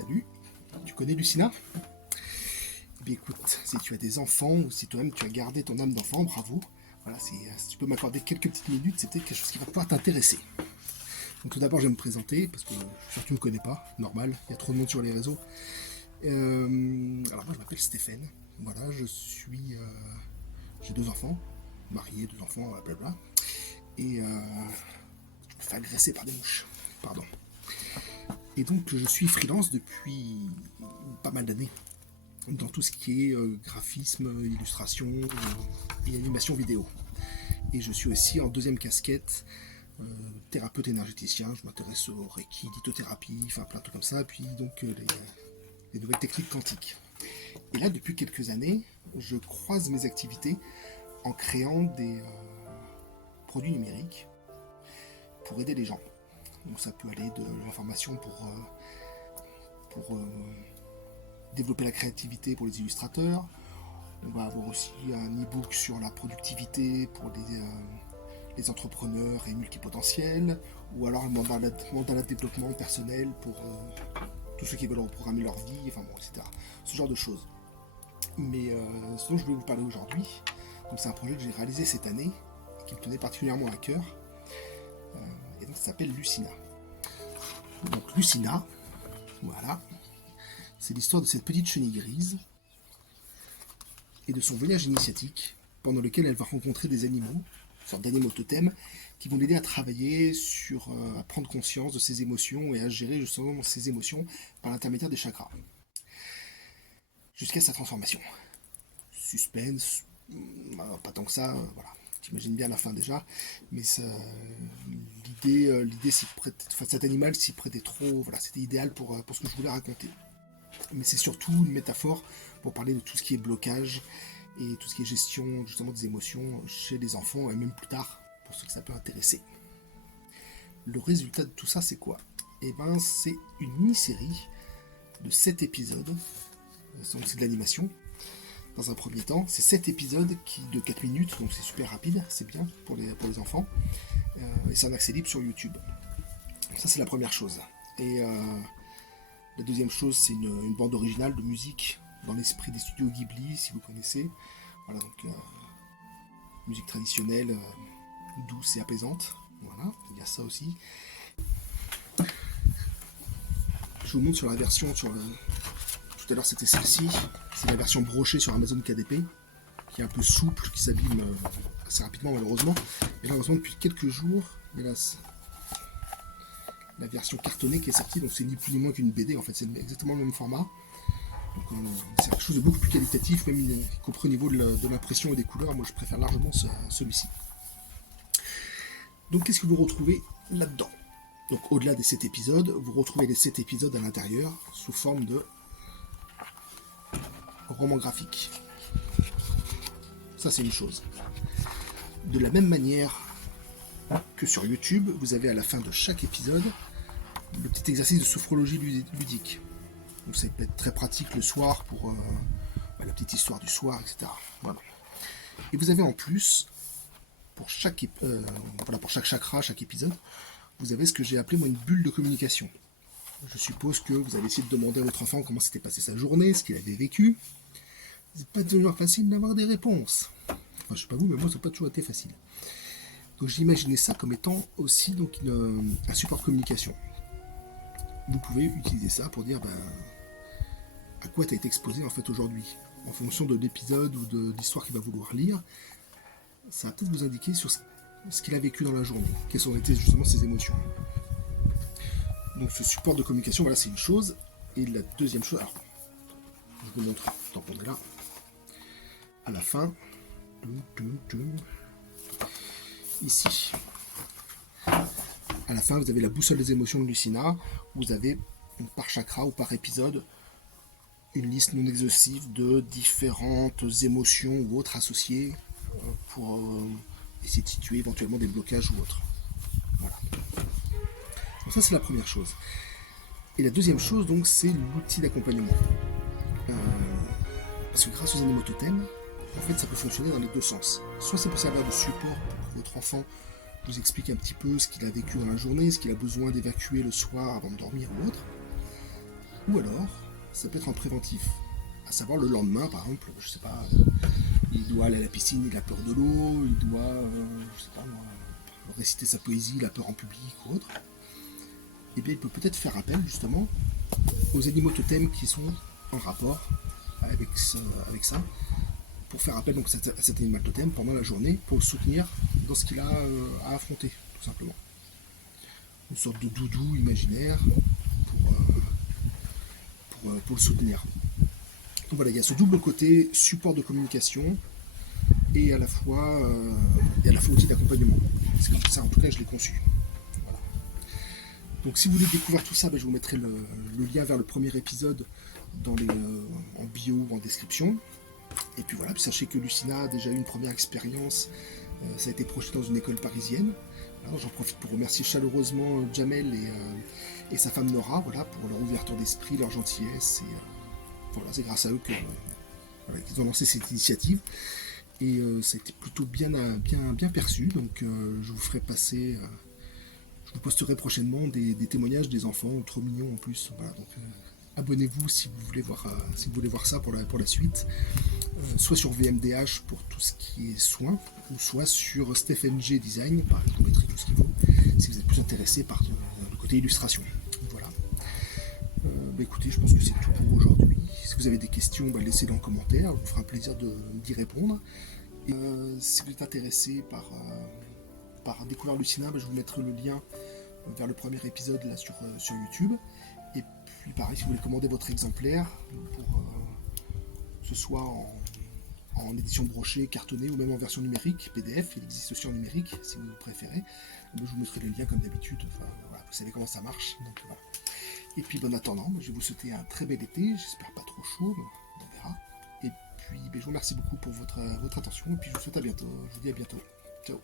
Salut, tu connais Lucina? Eh bien écoute, si tu as des enfants ou si toi-même tu as gardé ton âme d'enfant, bravo. Voilà, si tu peux m'accorder quelques petites minutes, c'était quelque chose qui va pouvoir t'intéresser. Donc tout d'abord je vais me présenter, parce que je suis sûr que tu ne me connais pas, normal, il y a trop de monde sur les réseaux. Alors moi je m'appelle Stéphane, voilà, j'ai deux enfants, marié, deux enfants, blablabla. Et je me fais agresser par des mouches, pardon. Et donc je suis freelance depuis pas mal d'années dans tout ce qui est graphisme, illustration et animation vidéo. Et je suis aussi en deuxième casquette thérapeute énergéticien. Je m'intéresse au Reiki, lithothérapie, enfin plein de trucs comme ça, puis donc les nouvelles techniques quantiques. Et là, depuis quelques années, je croise mes activités en créant des produits numériques pour aider les gens. Donc ça peut aller de l'information pour développer la créativité pour les illustrateurs. On va avoir aussi un e-book sur la productivité pour les entrepreneurs et multipotentiels, ou alors un mandat de développement personnel pour tous ceux qui veulent reprogrammer leur vie, enfin bon, etc. Ce genre de choses. Mais ce dont je vais vous parler aujourd'hui, c'est un projet que j'ai réalisé cette année, et qui me tenait particulièrement à cœur, et donc ça s'appelle Lucina. Donc Lucina, voilà, c'est l'histoire de cette petite chenille grise et de son voyage initiatique pendant lequel elle va rencontrer des animaux, une sorte d'animaux totems, qui vont l'aider à travailler à prendre conscience de ses émotions et à gérer justement ses émotions par l'intermédiaire des chakras. Jusqu'à sa transformation. Suspense, pas tant que ça, voilà. T'imagines bien la fin déjà, mais l'idée cet animal s'y prêtait trop, voilà, c'était idéal pour ce que je voulais raconter. Mais c'est surtout une métaphore pour parler de tout ce qui est blocage et tout ce qui est gestion justement des émotions chez les enfants et même plus tard pour ceux que ça peut intéresser. Le résultat de tout ça, c'est quoi? Eh ben, c'est une mini-série de 7 épisodes, donc c'est de l'animation. Dans un premier temps, c'est 7 épisodes de 4 minutes, donc c'est super rapide, c'est bien pour les enfants, et c'est en accès libre sur YouTube. Ça, c'est la première chose. Et la deuxième chose, c'est une bande originale de musique dans l'esprit des studios Ghibli, si vous connaissez. Voilà, donc musique traditionnelle, douce et apaisante. Voilà, il y a ça aussi. Je vous montre sur la version, tout à l'heure c'était celle-ci, c'est la version brochée sur Amazon KDP, qui est un peu souple, qui s'abîme assez rapidement malheureusement. Et là, heureusement, depuis quelques jours, il y a la version cartonnée qui est sortie, donc c'est ni plus ni moins qu'une BD, en fait c'est exactement le même format. Donc c'est quelque chose de beaucoup plus qualitatif, même y compris au niveau de l'impression et des couleurs. Moi je préfère largement celui-ci. Donc qu'est-ce que vous retrouvez là-dedans? Donc au-delà des 7 épisodes, vous retrouvez les 7 épisodes à l'intérieur sous forme de roman graphique. Ça c'est une chose. De la même manière que sur YouTube, vous avez à la fin de chaque épisode le petit exercice de sophrologie ludique. Donc ça peut être très pratique le soir pour la petite histoire du soir, etc. Voilà. Et vous avez en plus, pour chaque chakra, chaque épisode, vous avez ce que j'ai appelé moi une bulle de communication. Je suppose que vous avez essayé de demander à votre enfant comment s'était passée sa journée, ce qu'il avait vécu. C'est pas toujours facile d'avoir des réponses. Enfin, je sais pas vous, mais moi ça n'a pas toujours été facile. Donc j'imaginais ça comme étant aussi donc, un support de communication. Vous pouvez utiliser ça pour dire à quoi tu as été exposé en fait aujourd'hui. En fonction de l'épisode ou de l'histoire qu'il va vouloir lire, ça va peut-être vous indiquer sur ce qu'il a vécu dans la journée, quelles ont été justement ses émotions. Donc ce support de communication, voilà, c'est une chose. Et la deuxième chose, alors, je vous montre, tant qu'on est là, à la fin, ici, à la fin, vous avez la boussole des émotions de Lucina. Vous avez, par chakra ou par épisode, une liste non exhaustive de différentes émotions ou autres associées pour essayer de situer éventuellement des blocages ou autres. Voilà. Donc ça, c'est la première chose. Et la deuxième chose, donc, c'est l'outil d'accompagnement. Parce que grâce aux animaux totems, en fait, ça peut fonctionner dans les deux sens. Soit c'est pour servir de support pour que votre enfant vous explique un petit peu ce qu'il a vécu dans la journée, ce qu'il a besoin d'évacuer le soir avant de dormir ou autre. Ou alors, ça peut être en préventif. À savoir le lendemain, par exemple, je sais pas, il doit aller à la piscine, il a peur de l'eau, il doit, je sais pas moi, réciter sa poésie, il a peur en public ou autre. Et bien il peut peut-être faire appel justement aux animaux totems qui sont en rapport avec ça, pour faire appel donc à cet animal totem pendant la journée, pour le soutenir dans ce qu'il a à affronter, tout simplement. Une sorte de doudou imaginaire pour, pour le soutenir. Donc voilà, il y a ce double côté support de communication et à la fois, outil d'accompagnement. C'est comme ça, en tout cas, je l'ai conçu. Voilà. Donc si vous voulez découvrir tout ça, ben, je vous mettrai le lien vers le premier épisode en bio ou en description. Et puis voilà, puis sachez que Lucina a déjà eu une première expérience. Ça a été projeté dans une école parisienne. Alors, j'en profite pour remercier chaleureusement Jamel et sa femme Nora, voilà, pour leur ouverture d'esprit, leur gentillesse. Et voilà, c'est grâce à eux qu'ils ont lancé cette initiative. Et ça a été plutôt bien perçu. Donc je vous ferai passer, je vous posterai prochainement des témoignages des enfants, trop mignons en plus. Voilà, donc abonnez-vous si vous voulez voir ça pour la suite. Soit sur VMDH pour tout ce qui est soins, ou soit sur Stephen G Design, par géométrie, tout ce qu'il faut, si vous êtes plus intéressé par le côté illustration. Voilà. Écoutez, je pense que c'est tout pour aujourd'hui. Si vous avez des questions, laissez-les en commentaire, je vous ferai un plaisir d'y répondre. Et, si vous êtes intéressé par découvrir Lucina, je vous mettrai le lien vers le premier épisode là sur YouTube. Et puis pareil, si vous voulez commander votre exemplaire pour que ce soit en édition brochée, cartonnée ou même en version numérique, PDF, il existe aussi en numérique si vous préférez. Je vous mettrai les liens comme d'habitude, enfin, voilà, vous savez comment ça marche. Donc, voilà. Et puis en attendant, je vais vous souhaiter un très bel été, j'espère pas trop chaud, mais on verra. Et puis je vous remercie beaucoup pour votre attention et puis je vous souhaite à bientôt, je vous dis à bientôt. Ciao.